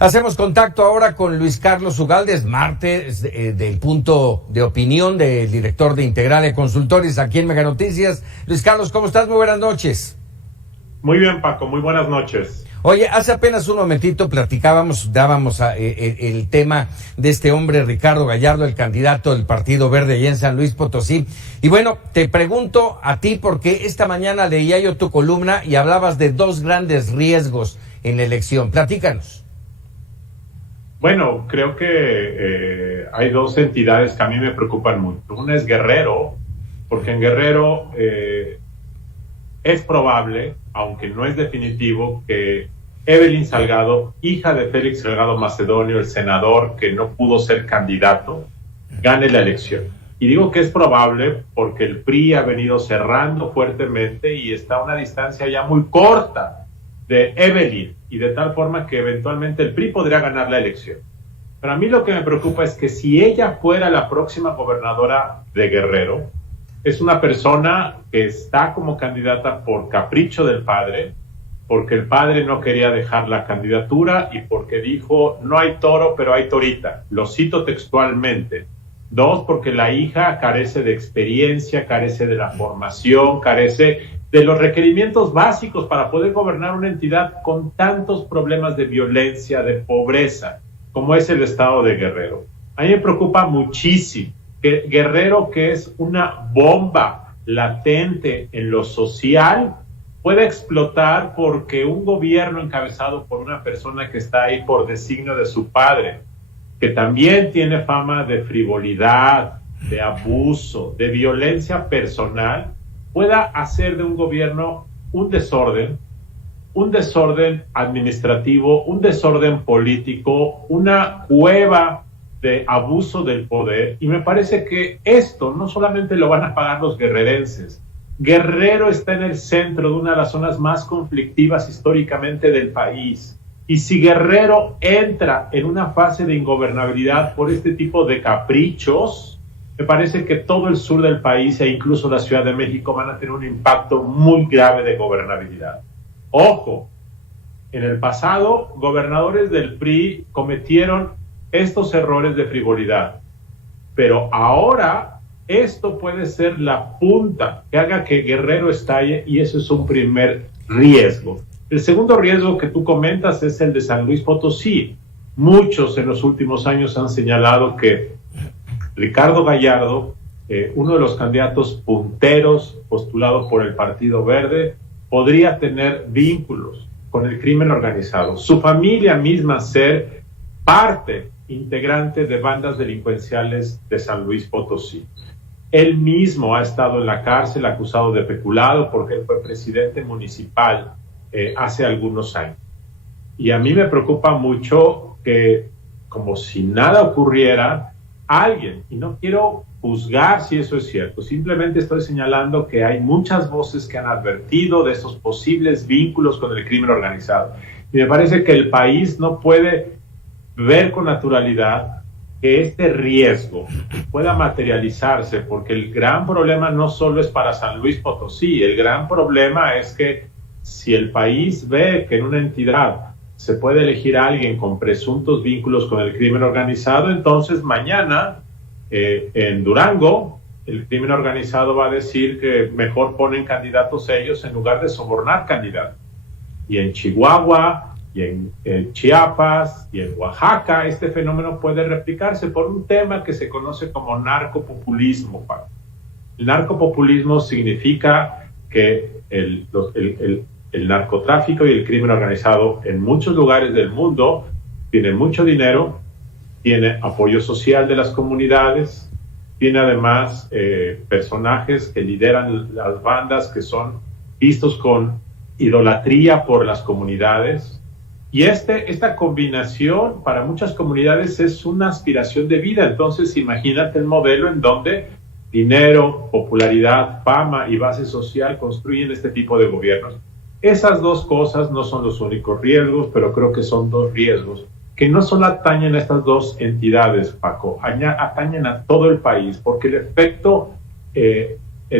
Hacemos contacto ahora con Luis Carlos Ugalde, martes del punto de opinión del director de Integrale Consultores aquí en Mega Noticias. Luis Carlos, ¿cómo estás? Muy buenas noches. Muy bien, Paco, muy buenas noches. Oye, hace apenas un momentito dábamos el tema de este hombre, Ricardo Gallardo, el candidato del Partido Verde allá en San Luis Potosí. Y bueno, te pregunto a ti porque esta mañana leía yo tu columna y hablabas de dos grandes riesgos en la elección. Platícanos. Bueno, creo que hay dos entidades que a mí me preocupan mucho. Una es Guerrero, porque en Guerrero es probable, aunque no es definitivo, que Evelyn Salgado, hija de Félix Salgado Macedonio, el senador que no pudo ser candidato, gane la elección. Y digo que es probable porque el PRI ha venido cerrando fuertemente y está a una distancia ya muy corta de Evelyn, y de tal forma que eventualmente el PRI podría ganar la elección. Pero a mí lo que me preocupa es que si ella fuera la próxima gobernadora de Guerrero, es una persona que está como candidata por capricho del padre, porque el padre no quería dejar la candidatura y porque dijo, no hay toro, pero hay torita. Lo cito textualmente. Dos, porque la hija carece de experiencia, carece de la formación, carece de los requerimientos básicos para poder gobernar una entidad con tantos problemas de violencia, de pobreza, como es el estado de Guerrero. A mí me preocupa muchísimo que Guerrero, que es una bomba latente en lo social, pueda explotar porque un gobierno encabezado por una persona que está ahí por designio de su padre, que también tiene fama de frivolidad, de abuso, de violencia personal, pueda hacer de un gobierno un desorden administrativo, un desorden político, una cueva de abuso del poder. Y me parece que esto no solamente lo van a pagar los guerrerenses. Guerrero está en el centro de una de las zonas más conflictivas históricamente del país. Y si Guerrero entra en una fase de ingobernabilidad por este tipo de caprichos, me parece que todo el sur del país e incluso la Ciudad de México van a tener un impacto muy grave de gobernabilidad. Ojo, en el pasado, gobernadores del PRI cometieron estos errores de frivolidad, pero ahora esto puede ser la punta que haga que Guerrero estalle y eso es un primer riesgo. El segundo riesgo que tú comentas es el de San Luis Potosí. Muchos en los últimos años han señalado que Ricardo Gallardo, uno de los candidatos punteros postulados por el Partido Verde, podría tener vínculos con el crimen organizado. Su familia misma ser parte integrante de bandas delincuenciales de San Luis Potosí. Él mismo ha estado en la cárcel acusado de peculado porque él fue presidente municipal hace algunos años. Y a mí me preocupa mucho que, como si nada ocurriera, alguien, y no quiero juzgar si eso es cierto, simplemente estoy señalando que hay muchas voces que han advertido de esos posibles vínculos con el crimen organizado. Y me parece que el país no puede ver con naturalidad que este riesgo pueda materializarse, porque el gran problema no solo es para San Luis Potosí, el gran problema es que si el país ve que en una entidad se puede elegir a alguien con presuntos vínculos con el crimen organizado, entonces mañana en Durango el crimen organizado va a decir que mejor ponen candidatos ellos en lugar de sobornar candidatos. Y en Chihuahua, y en Chiapas, y en Oaxaca, este fenómeno puede replicarse por un tema que se conoce como narcopopulismo. El narcopopulismo significa que el narcotráfico y el crimen organizado en muchos lugares del mundo tienen mucho dinero, tiene apoyo social de las comunidades, tiene además personajes que lideran las bandas que son vistos con idolatría por las comunidades. Y esta combinación para muchas comunidades es una aspiración de vida. Entonces imagínate el modelo en donde dinero, popularidad, fama y base social construyen este tipo de gobiernos. Esas dos cosas no son los únicos riesgos, pero creo que son dos riesgos que no solo atañen a estas dos entidades, Paco, atañen a todo el país, porque el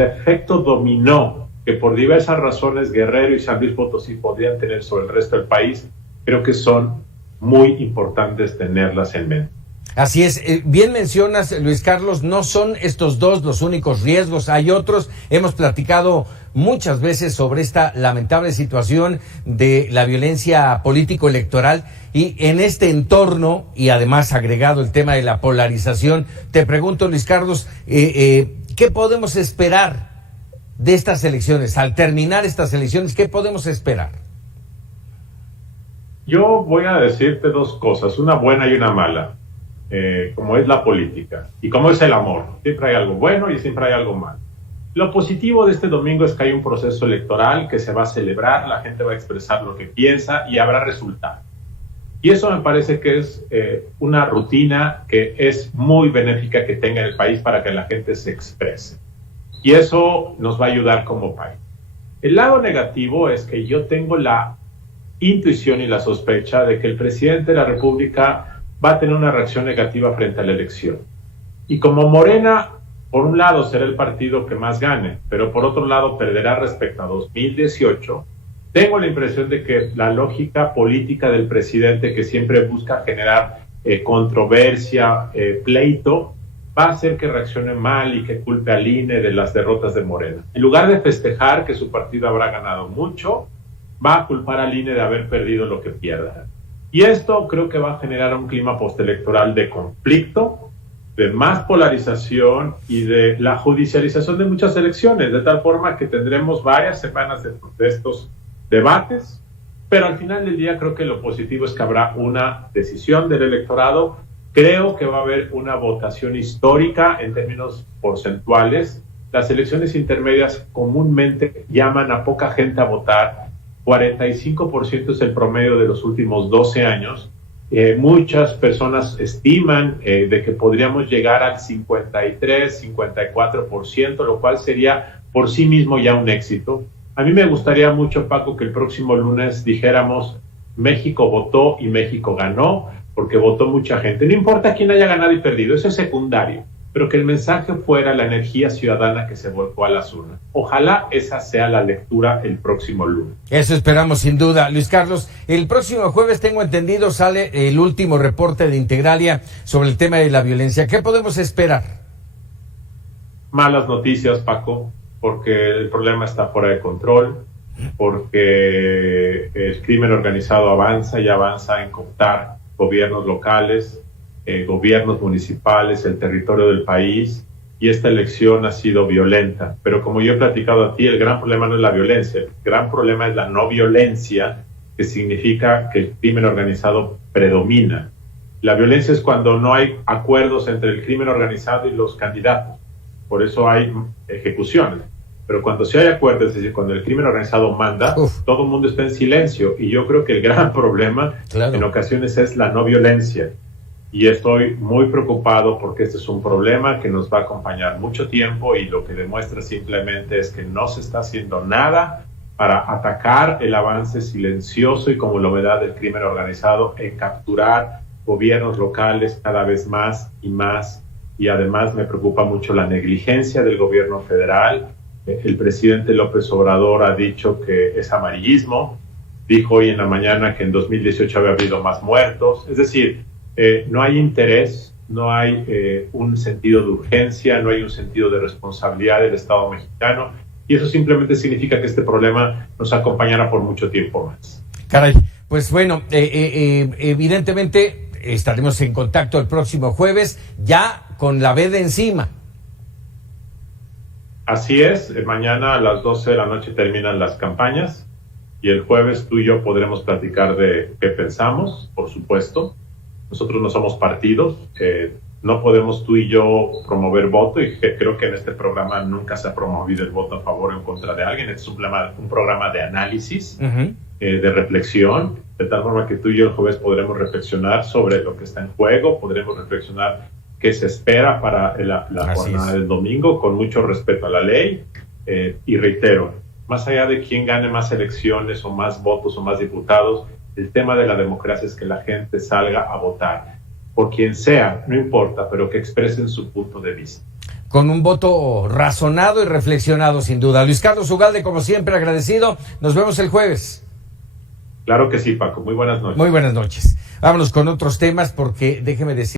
efecto dominó que por diversas razones Guerrero y San Luis Potosí podrían tener sobre el resto del país, creo que son muy importantes tenerlas en mente. Así es, bien mencionas, Luis Carlos, no son estos dos los únicos riesgos, hay otros. Hemos platicado muchas veces sobre esta lamentable situación de la violencia político-electoral, y en este entorno, y además agregado el tema de la polarización, te pregunto, Luis Carlos, ¿qué podemos esperar de estas elecciones? Al terminar estas elecciones, ¿qué podemos esperar? Yo voy a decirte dos cosas, una buena y una mala. Como es la política y como es el amor, siempre hay algo bueno y siempre hay algo malo. Lo positivo de este domingo es que hay un proceso electoral que se va a celebrar, la gente va a expresar lo que piensa y habrá resultados. Y eso me parece que es una rutina que es muy benéfica que tenga el país para que la gente se exprese. Y eso nos va a ayudar como país. El lado negativo es que yo tengo la intuición y la sospecha de que el presidente de la República va a tener una reacción negativa frente a la elección. Y como Morena, por un lado, será el partido que más gane, pero por otro lado perderá respecto a 2018, tengo la impresión de que la lógica política del presidente, que siempre busca generar controversia, pleito, va a hacer que reaccione mal y que culpe al INE de las derrotas de Morena. En lugar de festejar que su partido habrá ganado mucho, va a culpar al INE de haber perdido lo que pierda. Y esto creo que va a generar un clima postelectoral de conflicto, de más polarización y de la judicialización de muchas elecciones, de tal forma que tendremos varias semanas de estos debates, pero al final del día creo que lo positivo es que habrá una decisión del electorado. Creo que va a haber una votación histórica en términos porcentuales. Las elecciones intermedias comúnmente llaman a poca gente a votar. 45% es el promedio de los últimos 12 años. Muchas personas estiman de que podríamos llegar al 53, 54%, lo cual sería por sí mismo ya un éxito. A mí me gustaría mucho, Paco, que el próximo lunes dijéramos México votó y México ganó, porque votó mucha gente. No importa quién haya ganado y perdido, eso es secundario, pero que el mensaje fuera la energía ciudadana que se volcó a las urnas. Ojalá esa sea la lectura el próximo lunes. Eso esperamos sin duda. Luis Carlos, el próximo jueves, tengo entendido, sale el último reporte de Integralia sobre el tema de la violencia. ¿Qué podemos esperar? Malas noticias, Paco, porque el problema está fuera de control, porque el crimen organizado avanza y avanza en cooptar gobiernos locales, gobiernos municipales, el territorio del país, y esta elección ha sido violenta. Pero como yo he platicado a ti, el gran problema no es la violencia, el gran problema es la no violencia, que significa que el crimen organizado predomina. La violencia es cuando no hay acuerdos entre el crimen organizado y los candidatos, por eso hay ejecuciones. Pero cuando sí hay acuerdos, es decir, cuando el crimen organizado manda, todo el mundo está en silencio, y yo creo que el gran problema en ocasiones es la no violencia. Y estoy muy preocupado porque este es un problema que nos va a acompañar mucho tiempo, y lo que demuestra simplemente es que no se está haciendo nada para atacar el avance silencioso y como novedad del crimen organizado en capturar gobiernos locales cada vez más y más. Y además me preocupa mucho la negligencia del gobierno federal. El presidente López Obrador ha dicho que es amarillismo. Dijo hoy en la mañana que en 2018 había habido más muertos. Es decir, no hay interés, no hay un sentido de urgencia, no hay un sentido de responsabilidad del Estado mexicano, y eso simplemente significa que este problema nos acompañará por mucho tiempo más. Caray, pues bueno, evidentemente estaremos en contacto el próximo jueves, ya con la veda encima. Así es, mañana a las 12 de la noche terminan las campañas, y el jueves tú y yo podremos platicar de qué pensamos, por supuesto. Nosotros no somos partidos, no podemos tú y yo promover voto, y creo que en este programa nunca se ha promovido el voto a favor o en contra de alguien. Este es un programa de análisis, de reflexión, de tal forma que tú y yo el jueves podremos reflexionar sobre lo que está en juego, podremos reflexionar qué se espera para la jornada del domingo, con mucho respeto a la ley, y reitero, más allá de quién gane más elecciones o más votos o más diputados, el tema de la democracia es que la gente salga a votar, por quien sea, no importa, pero que expresen su punto de vista. Con un voto razonado y reflexionado, sin duda. Luis Carlos Ugalde, como siempre, agradecido. Nos vemos el jueves. Claro que sí, Paco. Muy buenas noches. Muy buenas noches. Vámonos con otros temas porque déjeme decir